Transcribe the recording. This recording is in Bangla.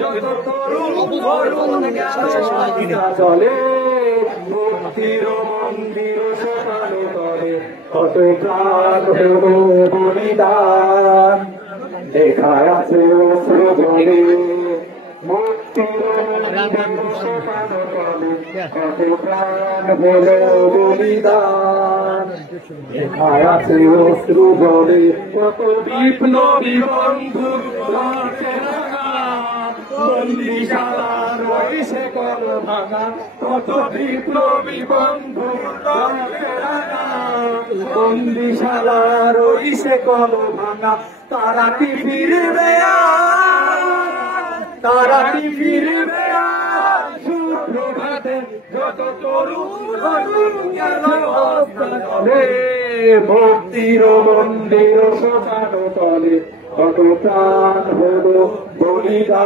যত তরুণ চলে মুক্তির মন্দির সোপানো তলে কত প্রাণ হলো বলিদান লেখা আছে অস্ত্র জলে মুক্তির মন্দির সোপানো তলে কত প্রাণ হলো বলিদান লেখা আছে অস্ত্র জলে কত বিপ্লবী বন্ধু বন্দিশালার রয়েছে কল ভাঙা কত বিপ্লবী বন্ধু বন্দিশালার রয়েছে কল ভাঙা তারা কি ফিরবে তারা কি ফিরবে সুপ্রভাতে যত তরুণ ভক্তির মন্দির সোপানো তলে কত প্রাণ হলো বলিদান।